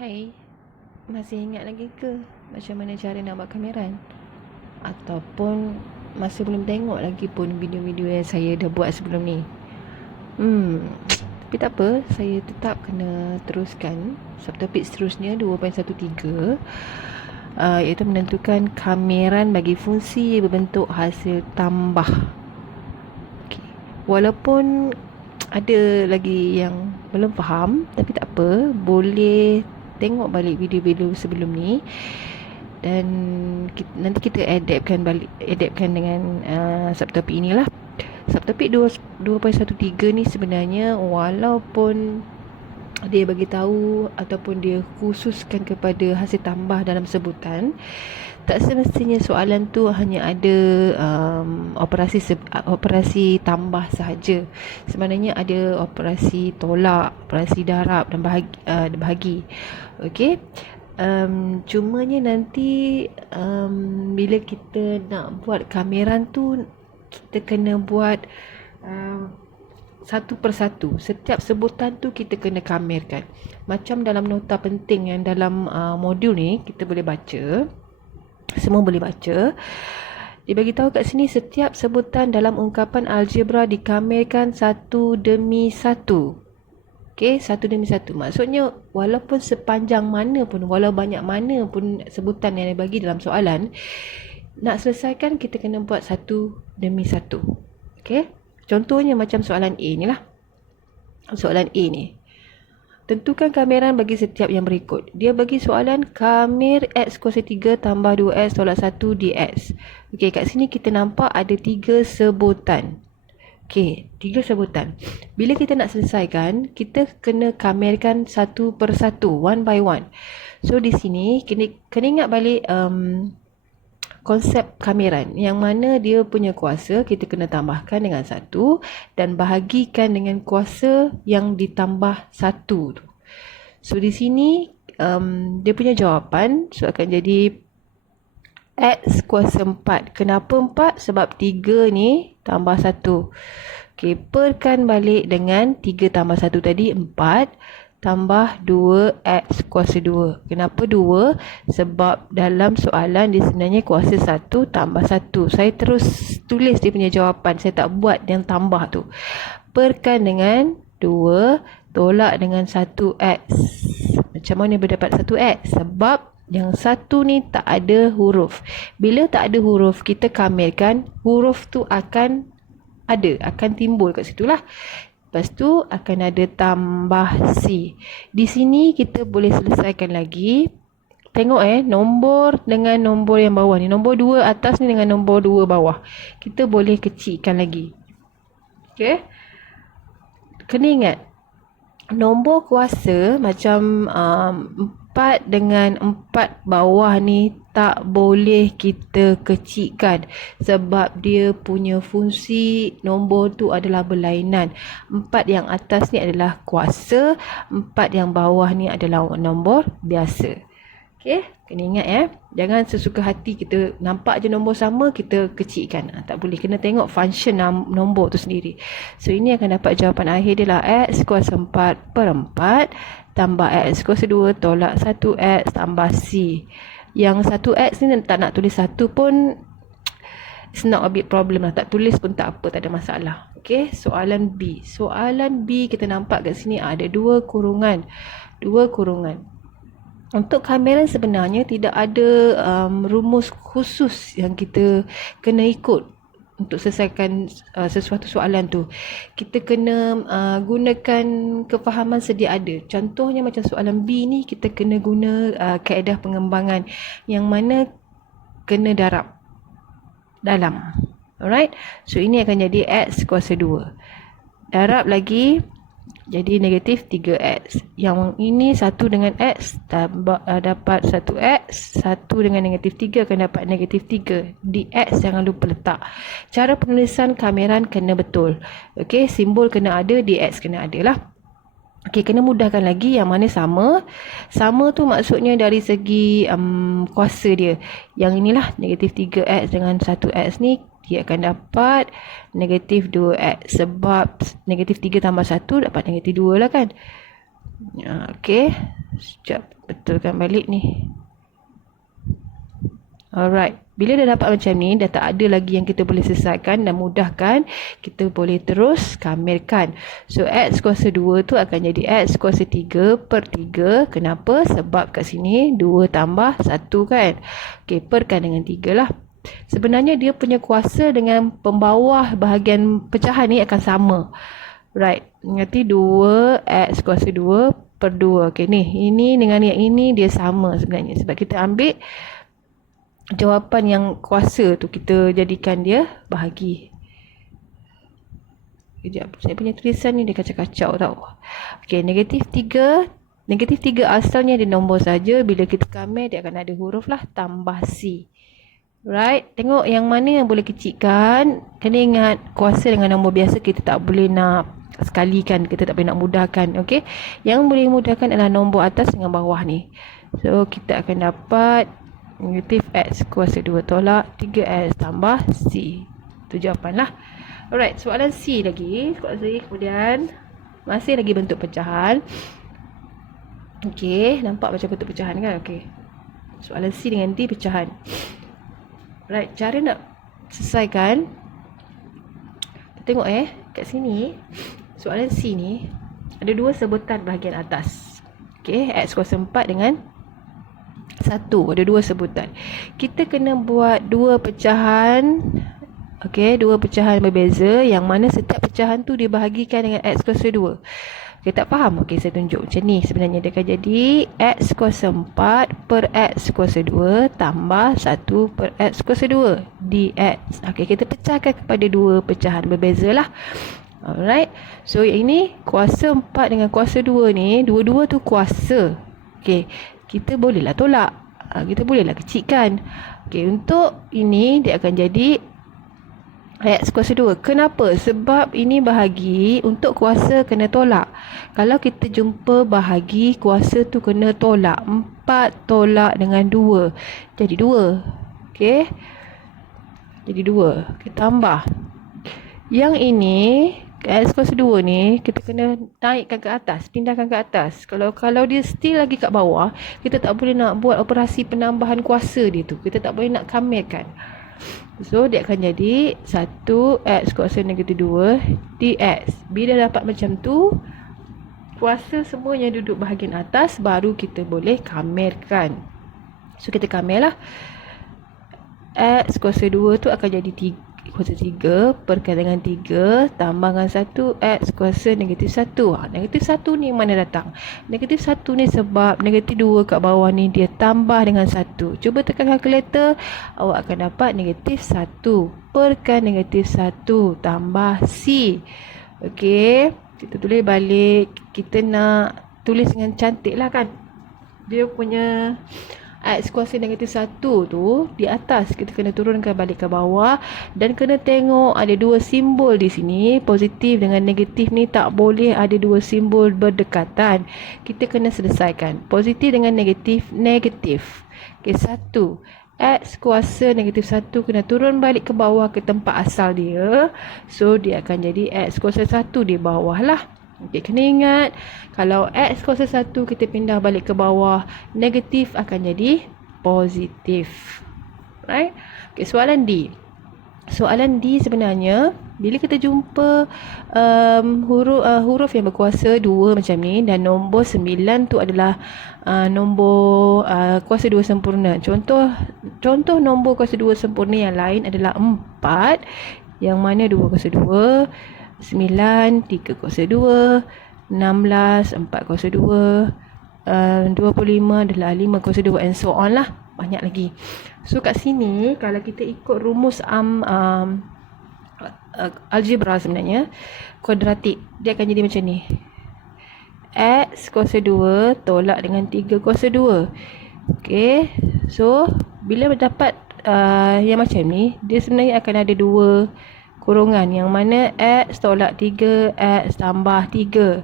Hai, masih ingat lagi ke macam mana cara nak buat kameran? Ataupun masih belum tengok lagi pun video-video yang saya dah buat sebelum ni? Tapi tak apa, saya tetap kena teruskan subtopik seterusnya 2.13, iaitu menentukan kameran bagi fungsi berbentuk hasil tambah. Okay. Walaupun ada lagi yang belum faham, tapi tak apa, boleh tengok balik video-video sebelum ni dan nanti kita adaptkan dengan subtopik inilah. Subtopik 2.13 ni sebenarnya walaupun dia bagi tahu ataupun dia khususkan kepada hasil tambah dalam sebutan, tak semestinya soalan tu hanya ada operasi tambah sahaja. Sebenarnya ada operasi tolak, operasi darab dan bahagi. Okey. Cumanya nanti bila kita nak buat kameran tu, kita kena buat satu persatu. Setiap sebutan tu kita kena kamerkan. Macam dalam nota penting yang dalam modul ni kita boleh baca. Semua boleh baca. Dia bagi tahu kat sini, setiap sebutan dalam ungkapan algebra dikamerkan satu demi satu. Okey, satu demi satu. Maksudnya walaupun sepanjang mana pun, walau banyak mana pun sebutan yang dibagi dalam soalan, nak selesaikan kita kena buat satu demi satu. Okey. Contohnya macam soalan A ni lah. Soalan A ni. Tentukan kameran bagi setiap yang berikut. Dia bagi soalan kamer x kuasa 3 tambah 2x tolak 1 dx. Okey, kat sini kita nampak ada 3 sebutan. Okey, 3 sebutan. Bila kita nak selesaikan, kita kena kamerkan satu persatu, one by one. So di sini kena ingat balik konsep kameran, yang mana dia punya kuasa kita kena tambahkan dengan 1 dan bahagikan dengan kuasa yang ditambah 1 tu. So di sini dia punya jawapan akan jadi x kuasa 4. Kenapa 4? Sebab 3 ni tambah 1. Okey, perkan balik dengan 3 tambah 1 tadi, 4 tambah 2x kuasa 2. Kenapa 2? Sebab dalam soalan dia sebenarnya kuasa 1 tambah 1. Saya terus tulis dia punya jawapan. Saya tak buat yang tambah tu. Perkan dengan 2 tolak dengan 1x. Macam mana berdapat 1x? Sebab yang 1 ni tak ada huruf. Bila tak ada huruf, kita kamerkan huruf tu akan timbul kat situ lah. Lepas tu akan ada tambah C. Di sini kita boleh selesaikan lagi. Tengok nombor dengan nombor yang bawah ni. Nombor 2 atas ni dengan nombor 2 bawah. Kita boleh kecilkan lagi. Okay. Kena ingat, nombor kuasa macam 4 dengan 4 bawah ni tak boleh kita kecilkan sebab dia punya fungsi nombor tu adalah berlainan. 4 yang atas ni adalah kuasa, 4 yang bawah ni adalah nombor biasa. Okey, kena ingat jangan sesuka hati kita nampak je nombor sama kita kecilkan. Tak boleh, kena tengok function nombor tu sendiri. So ini akan dapat jawapan akhir dia lah x kuasa 4 per 4 tambah x kuasa 2 tolak 1x tambah c. Yang 1x ni tak nak tulis 1 pun, it's not a big problem lah. Tak tulis pun tak apa, tak ada masalah. Okey, soalan B. Soalan B kita nampak kat sini ada 2 kurungan. 2 kurungan. Untuk kameran sebenarnya tidak ada rumus khusus yang kita kena ikut untuk selesaikan sesuatu soalan tu. Kita kena gunakan kefahaman sedia ada. Contohnya macam soalan B ni, kita kena guna kaedah pengembangan yang mana kena darab dalam. Alright. So ini akan jadi x kuasa 2. Darab lagi jadi negatif 3x. Yang ini 1 dengan x dapat 1x. 1 dengan negatif 3 akan dapat negatif 3. Dx jangan lupa letak. Cara penulisan kameran kena betul. Okey, simbol kena ada, dx kena ada lah. Okey, kena mudahkan lagi yang mana sama. Sama tu maksudnya dari segi kuasa dia. Yang inilah negatif 3x dengan 1x ni, dia akan dapat negatif 2x. Sebab negatif 3 tambah 1 dapat negatif 2 lah kan. Okey. Sekejap, betulkan balik ni. Alright, bila dah dapat macam ni, dah tak ada lagi yang kita boleh selesaikan dan mudahkan, kita boleh terus kamirkan. So, X kuasa 2 tu akan jadi X kuasa 3 per 3. Kenapa? Sebab kat sini 2 tambah 1 kan. Okey, perkan dengan 3 lah. Sebenarnya dia punya kuasa dengan pembawah bahagian pecahan ni akan sama. Right, nanti 2 X kuasa 2 per 2. Okey, ni, ini dengan yang ini dia sama sebenarnya. Sebab kita ambil jawapan yang kuasa tu, kita jadikan dia bahagi. Kejap, saya punya tulisan ni dia kacau-kacau tau. Okey, negatif 3. Negatif 3 asalnya dia nombor saja. Bila kita kamir, dia akan ada huruf lah, tambah C. Right, tengok yang mana yang boleh kecilkan. Kena ingat, kuasa dengan nombor biasa kita tak boleh nak sekalikan, kita tak boleh nak mudahkan. Okey, yang boleh mudahkan adalah nombor atas dengan bawah ni. So, kita akan dapat negatif X kuasa 2 tolak 3X tambah C. Itu jawapan lah. Alright, soalan C lagi. Soalan C kemudian masih lagi bentuk pecahan. Okey, nampak macam bentuk pecahan kan? Okey, soalan C dengan D pecahan. Right, cara nak selesaikan, kita tengok kat sini soalan C ni ada dua sebutan bahagian atas. Okey, X kuasa 4 dengan 1, ada dua sebutan. Kita kena buat dua pecahan. Okey, dua pecahan berbeza yang mana setiap pecahan tu dibahagikan dengan X kuasa 2. Okey, tak faham? Okey, saya tunjuk macam ni. Sebenarnya dia akan jadi X kuasa 4 per X kuasa 2 tambah 1 per X kuasa 2 dx. Okey, kita pecahkan kepada dua pecahan berbeza lah. Alright, so yang ini kuasa 4 dengan kuasa 2 ni, dua-dua tu kuasa. Okey, kita bolehlah tolak. Kita bolehlah kecilkan. Okey, untuk ini dia akan jadi X kuasa 2. Kenapa? Sebab ini bahagi, untuk kuasa kena tolak. Kalau kita jumpa bahagi, kuasa tu kena tolak. 4 tolak dengan 2. Jadi 2. Okey. Jadi 2. Kita tambah. Yang ini, X kuasa 2 ni, kita kena naikkan ke atas, pindahkan ke atas. Kalau dia still lagi kat bawah, kita tak boleh nak buat operasi penambahan kuasa dia tu. Kita tak boleh nak kamirkan. So, dia akan jadi 1 X kuasa negatif 2 dx. Bila dapat macam tu, kuasa semua yang duduk bahagian atas, baru kita boleh kamirkan. So, kita kamir lah. X kuasa 2 tu akan jadi 3. Kuasa 3 perkan dengan 3 tambah dengan 1 X kuasa negatif 1. Negatif 1 ni mana datang? Negatif 1 ni sebab negatif 2 kat bawah ni dia tambah dengan 1. Cuba tekan kalkulator, awak akan dapat negatif 1 perkan negatif 1 tambah C. Okey, kita tulis balik. Kita nak tulis dengan cantik lah kan. Dia punya X kuasa negatif 1 tu di atas, kita kena turunkan balik ke bawah. Dan kena tengok ada dua simbol di sini. Positif dengan negatif ni tak boleh ada dua simbol berdekatan. Kita kena selesaikan. Positif dengan negatif, negatif. Okey, 1. X kuasa negatif 1 kena turun balik ke bawah ke tempat asal dia. So, dia akan jadi X kuasa 1 di bawah lah. Okey, kena ingat, kalau X kuasa 1 kita pindah balik ke bawah, negatif akan jadi positif. Right? Okey, soalan D. Soalan D sebenarnya, bila kita jumpa huruf yang berkuasa 2 macam ni, dan nombor 9 tu adalah nombor kuasa 2 sempurna. Contoh nombor kuasa 2 sempurna yang lain adalah 4, yang mana 2 kuasa 2, 9, 3 kuasa 2, 16, 4 kuasa 2, 25 adalah 5 kuasa 2, and so on lah. Banyak lagi. So, kat sini, kalau kita ikut rumus algebra sebenarnya, kuadratik, dia akan jadi macam ni. X kuasa 2 tolak dengan 3 kuasa 2. Okay. So, bila dapat yang macam ni, dia sebenarnya akan ada dua kurungan, yang mana X tolak 3, X tambah 3.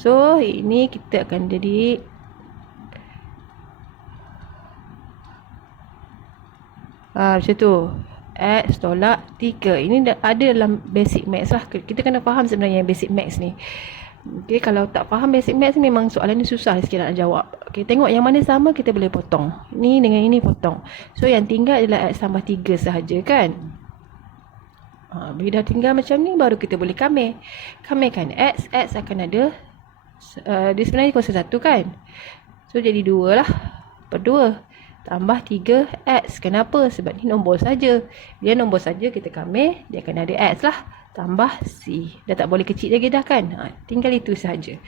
So, ini kita akan jadi macam tu. X tolak 3. Ini ada dalam basic maths lah. Kita kena faham sebenarnya yang basic maths ni. Okay, kalau tak faham basic maths memang soalan ni susah sikit nak jawab. Okay, tengok yang mana sama kita boleh potong. Ni dengan ini potong. So yang tinggal adalah X tambah 3 sahaja kan. Bila dah tinggal macam ni baru kita boleh kamir. Kamirkan X akan ada dia sebenarnya kuasa 1 kan. So jadi 2 lah per 2 tambah 3X. Kenapa? Sebab ni nombor saja. Dia nombor saja kita kamir, dia akan ada X lah. Tambah C. Dah tak boleh kecil lagi dah kan. Tinggal itu sahaja.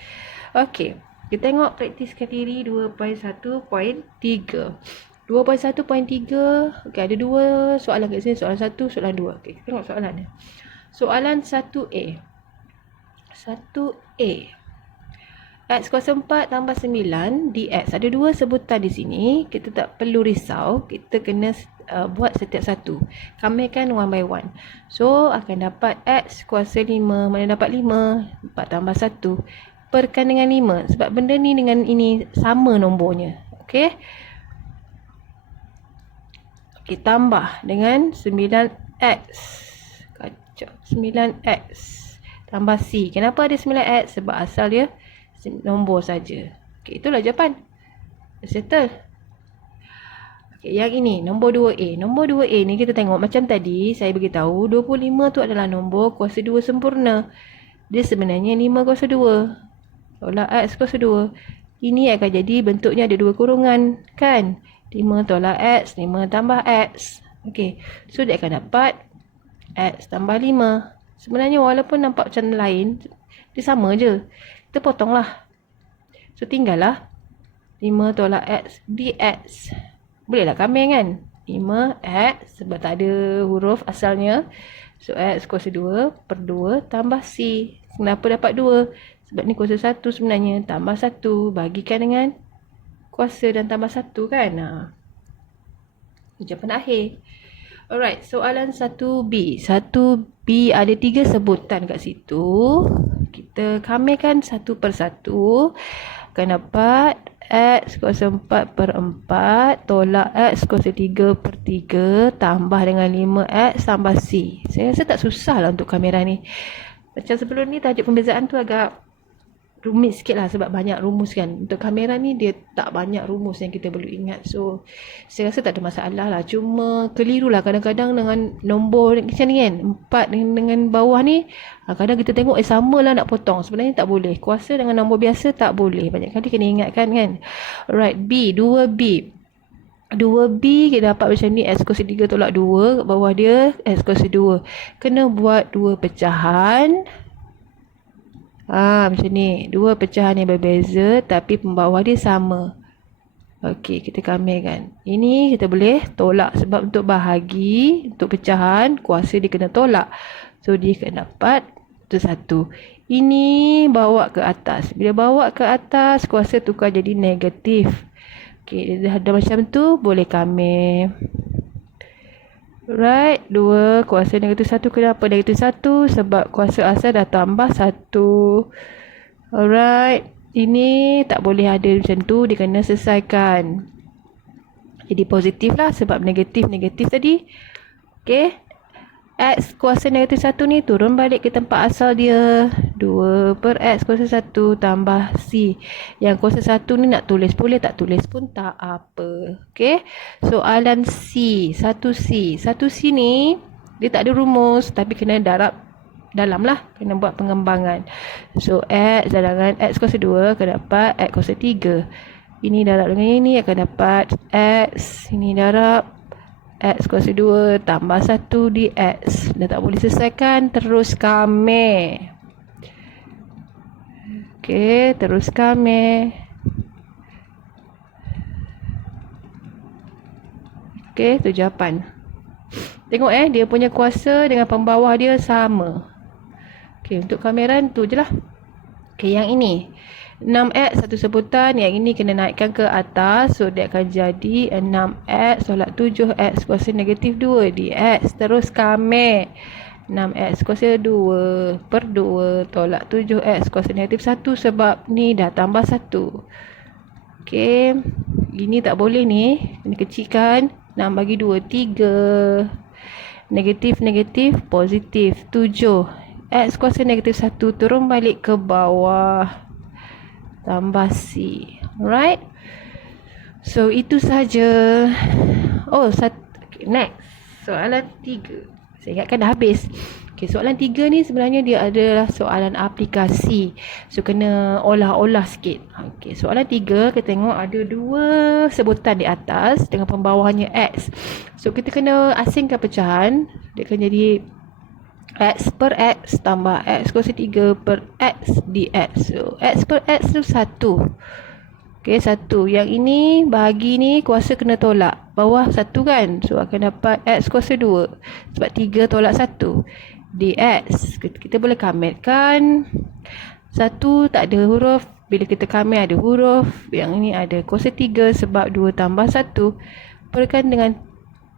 Okey. Kita tengok praktiskan diri 2.1.3. 2.1.3. Okey, ada 2 soalan kat sini. Soalan 1, soalan 2. Okey, kita tengok soalan ni. Soalan 1A. 1A. X kuasa 4 tambah 9 dx. Ada 2 sebutan di sini. Kita tak perlu risau. Kita kena buat setiap satu. Kamirkan one by one. So, akan dapat X kuasa 5. Mana dapat 5? 4 tambah 1. Perkan dengan 5. Sebab benda ni dengan ini sama nombornya. Okey. Okey, tambah dengan 9X. Kacau. 9X. Tambah C. Kenapa ada 9X? Sebab asal dia nombor saja. Okey, itulah jawapan. Settle. Okey, yang ini nombor 2A. Nombor 2A ni kita tengok macam tadi saya beritahu 25 tu adalah nombor kuasa 2 sempurna. Dia sebenarnya 5 kuasa 2. Tolak X kuasa 2. Ini akan jadi bentuknya ada 2 kurungan kan? 5 tolak X, 5 tambah X. Okey, so dia akan dapat X tambah 5. Sebenarnya walaupun nampak macam lain, dia sama je. Kita potonglah. So tinggallah 5 tolak X dx. Bolehlah kamir kan? 5X sebab tak ada huruf asalnya. So X kuasa 2 per 2 tambah C. Kenapa dapat 2? Sebab ni kuasa 1 sebenarnya. Tambah 1. Bagikan dengan kuasa dan tambah 1 kan? Jawapan akhir. Alright, soalan 1B. 1B ada 3 sebutan kat situ. Kita kamirkan satu per satu. Akan dapat X kuasa 4 per 4 tolak X kuasa 3 per 3 tambah dengan 5X tambah C. Saya rasa tak susah lah untuk kamera ni. Macam sebelum ni tajuk pembezaan tu agak rumit sikit lah sebab banyak rumus kan. Untuk kamera ni dia tak banyak rumus yang kita perlu ingat. So saya rasa tak ada masalah lah. Cuma keliru lah kadang-kadang dengan nombor macam ni kan. 4 dengan bawah ni kadang kita tengok sama lah nak potong. Sebenarnya tak boleh. Kuasa dengan nombor biasa tak boleh. Banyak kali kena ingatkan kan. Alright, B, 2B. 2B kita dapat macam ni. X kuasa 3 tolak 2. Kat bawah dia X kuasa 2. Kena buat 2 pecahan. Macam ni. 2 pecahan yang berbeza tapi pembawah dia sama. Okey, kita kamirkan. Ini kita boleh tolak sebab untuk bahagi, untuk pecahan, kuasa dia kena tolak. So, dia akan dapat itu 1. Ini bawa ke atas. Bila bawa ke atas, kuasa tukar jadi negatif. Okey, dah ada macam tu, boleh kamir. Right, 2 kuasa negatif 1. Kenapa negatif 1? Sebab kuasa asal dah tambah 1. Alright, ini tak boleh ada macam tu. Dia kena selesaikan. Jadi positif lah sebab negatif tadi. Okay. X kuasa negatif 1 ni turun balik ke tempat asal dia. 2 per X kuasa 1 tambah C. Yang kuasa 1 ni nak tulis boleh, tak tulis pun tak apa. Okay. Soalan C. 1C. 1C ni dia tak ada rumus tapi kena darab dalam lah. Kena buat pengembangan. So X dalam X kuasa 2 akan dapat X kuasa 3. Ini darab dengan ini akan dapat X. Ini darab X kuasa 2 tambah 1 dx. Dah tak boleh selesaikan. Terus kamir. Okey, terus kamir. Okey, tu jawapan. Tengok dia punya kuasa dengan pembawah dia sama. Okey, untuk kameran tu je lah. Okey, yang ini 6X satu sebutan, yang ini kena naikkan ke atas. So dia akan jadi 6X tolak 7X kuasa negatif 2 dx. Terus kamir. 6X kuasa 2 per 2 tolak 7X kuasa negatif 1 sebab ni dah tambah 1. Okey, ini tak boleh ni. Kena kecilkan. 6 bagi 2, 3. Negatif, positif, 7. X kuasa negatif 1 turun balik ke bawah tambah C. Alright. So itu saja. Oh, okay, next. Soalan 3. Saya ingatkan dah habis. Okay, soalan 3 ni sebenarnya dia adalah soalan aplikasi. So, kena olah-olah sikit. Okay, soalan 3 kita tengok ada 2 sebutan di atas dengan pembawahnya X. So, kita kena asingkan pecahan. Dia akan jadi X per X tambah X kuasa 3 per X dx. So, X per X tu 1. Okay, 1. Yang ini, bahagi ni kuasa kena tolak. Bawah 1 kan? So, akan dapat X kuasa 2. Sebab 3 tolak 1. Dx. Kita boleh kametkan. 1 tak ada huruf. Bila kita kamet ada huruf. Yang ini ada kuasa 3 sebab 2 tambah 1. Perkan dengan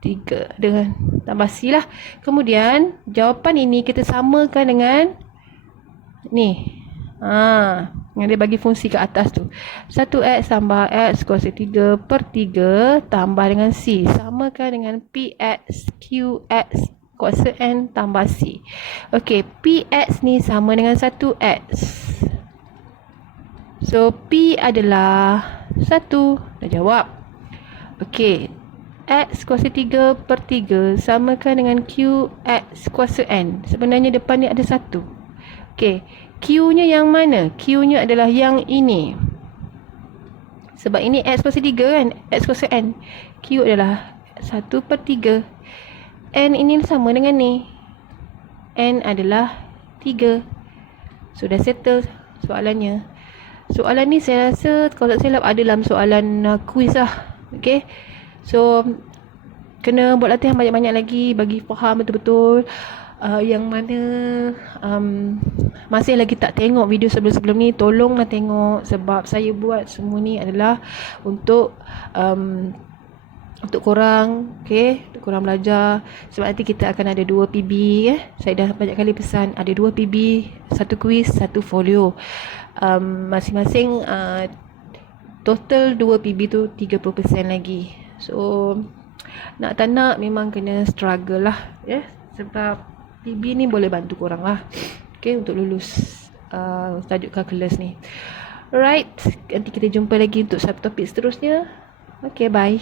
3. Dengan tambah C lah. Kemudian, jawapan ini kita samakan dengan ni. Yang dia bagi fungsi ke atas tu. 1x tambah x kuasa 3 per 3 tambah dengan C. Samakan dengan Px Qx kuasa N tambah C. Okey, Px ni sama dengan 1x. So, P adalah 1. Dah jawab. Okey, x kuasa 3 per 3 samakan dengan Qx kuasa N. Sebenarnya depan ni ada 1. Okey, Q-nya yang mana? Q-nya adalah yang ini. Sebab ini X kuasa 3 kan? X kuasa N. Q adalah 1 per 3. N ini sama dengan ni. N adalah 3. Sudah settle soalannya. Soalan ni saya rasa kalau tak silap ada dalam soalan quiz lah. Okay. So, kena buat latihan banyak-banyak lagi bagi faham betul-betul. Yang mana masih lagi tak tengok video sebelum-sebelum ni, tolonglah tengok. Sebab saya buat semua ni adalah untuk korang, okay? Untuk korang belajar. Sebab nanti kita akan ada 2 PB. Saya dah banyak kali pesan ada 2 PB, 1 quiz, 1 folio. Masing-masing total 2 PB tu 30% lagi. So, nak tak nak memang kena struggle lah, sebab PB ni boleh bantu korang lah, okay, untuk lulus tajuk kalkulus ni. Alright, nanti kita jumpa lagi untuk subtopik seterusnya. Okay, bye.